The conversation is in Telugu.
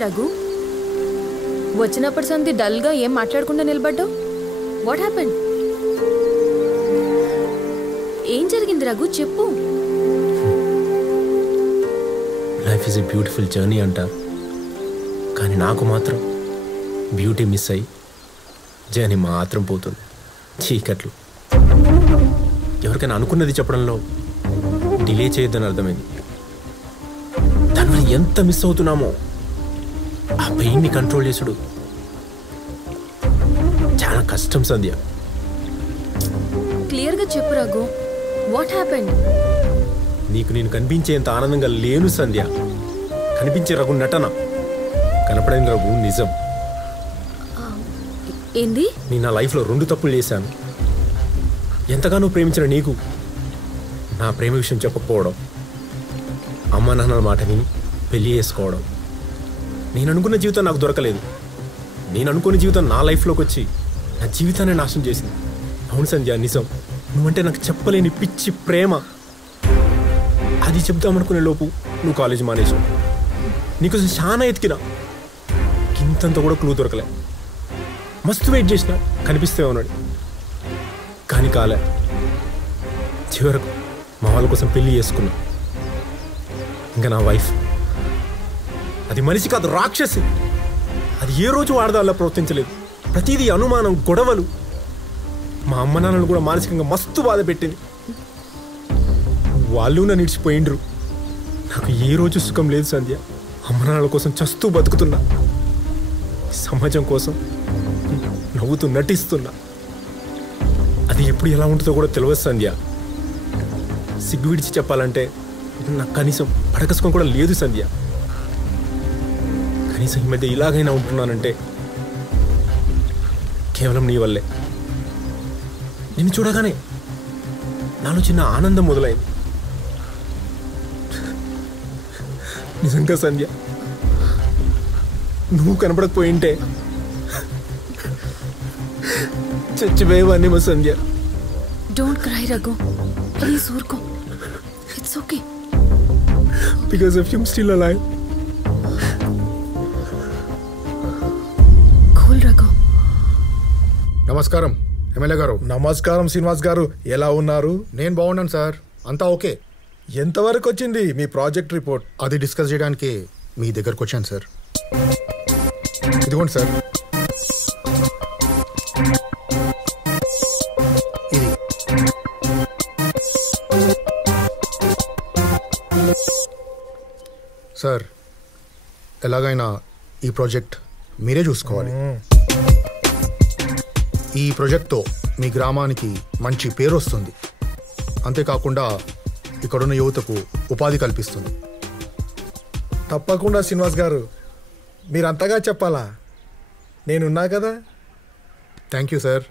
ఏమైంది రఘు? వచ్చినప్పటి సంది డల్గా ఏం మాట్లాడకుండా నిలబడ్డావు? What happened? ఏం జరిగింది రఘు, చెప్పు. Life is a beautiful journey అంట, కానీ నాకు మాత్రం బ్యూటీ మిస్ అయ్యి జర్నీ మాత్రం పోతుంది. చీకట్లు. ఎవరికైనా అనుకున్నది చెప్పడంలో డిలే చేయొద్దని అర్థమైంది. దానివల్ల ఎంత మిస్ అవుతున్నామో ఆ పెయిన్ని కంట్రోల్ చేసుడు చాలా కష్టం సంధ్య. క్లియర్గా చెప్పు రఘు, వాట్ హ్యాపెండ్? నీకు నేను కనిపించేంత ఆనందంగా లేను సంధ్య. కనిపించే రఘు నటన, కనపడని రఘు నిజం. ఏంది? నేను నా లైఫ్లో 2 తప్పులు చేశాను. ఎంతగానో ప్రేమించిన నీకు నా ప్రేమ విషయం చెప్పకపోవడం, అమ్మ నాన్నల మాట విని పెళ్లి చేసుకోవడం. నేను అనుకున్న జీవితం నాకు దొరకలేదు. నేను అనుకున్న జీవితం నా లైఫ్లోకి వచ్చి నా జీవితాన్ని నాశనం చేసింది. అవును సంధ్య, నిజం. నువ్వంటే నాకు చెప్పలేని పిచ్చి ప్రేమ. అది చెప్దామనుకునే లోపు నువ్వు కాలేజ్ మానేసావు. నీకోసం చాలా ఎతికినా, ఇంతంత కూడా క్లూ దొరకలే. మస్తు వెయిట్ చేసిన, కనిపిస్తే ఉన్నాడు, కానీ కాలే. చివరకు మా వాళ్ళ కోసం పెళ్లి చేసుకున్నా. ఇంకా నా వైఫ్ అది మనిషి కాదు, రాక్షసి. అది ఏ రోజు ఆడదాల్లా ప్రవర్తించలేదు. ప్రతిదీ అనుమానం, గొడవలు. మా అమ్మ నాన్నలు కూడా మానసికంగా మస్తు బాధ పెట్టింది. వాళ్ళు నన్ను నిడిచిపోయిండ్రు. నాకు ఏ రోజు సుఖం లేదు సంధ్య. అమ్మ నాన్నల కోసం చస్తూ బతుకుతున్నా. సమాజం కోసం నవ్వుతూ నటిస్తున్నా. అది ఎప్పుడు ఎలా ఉంటుందో కూడా తెలియదు సంధ్య. సిగ్గు విడిచి చెప్పాలంటే నాకు కనీసం పడకసుకొని కూడా లేదు సంధ్య. కనీసం ఈ మధ్య ఇలాగైనా ఉంటున్నానంటే కేవలం నీ వల్లే. నిన్ను చూడగానే నాలో చిన్న ఆనందం మొదలైంది. నిజంగా సంధ్య, నువ్వు కనపడకపోయింటే చచ్చిపోయేవాన్నేమో సంధ్య. డోంట్ క్రై రఘు, ప్లీజ్ ఊరుకో. It's okay. Because of you, I'm still alive. Cool Raghu. నమస్కారం ఎమ్మెల్యే గారు. నమస్కారం శ్రీనివాస్ గారు, ఎలా ఉన్నారు? నేను బాగున్నాను సార్, అంతా ఓకే. ఎంతవరకు వచ్చింది మీ ప్రాజెక్ట్ రిపోర్ట్? అది డిస్కస్ చేయడానికి మీ దగ్గరకు వచ్చాను సార్. ఇదిగోండి సార్. ఇది సార్, ఎలాగైనా ఈ ప్రాజెక్ట్ మీరే చూసుకోవాలి. ఈ ప్రాజెక్ట్తో మీ గ్రామానికి మంచి పేరు వస్తుంది. అంతేకాకుండా ఇక్కడున్న యువతకు ఉపాధి కల్పిస్తుంది. తప్పకుండా శ్రీనివాస్ గారు, మీరంతగా చెప్పాలా? నేనున్నా కదా. Thank you sir.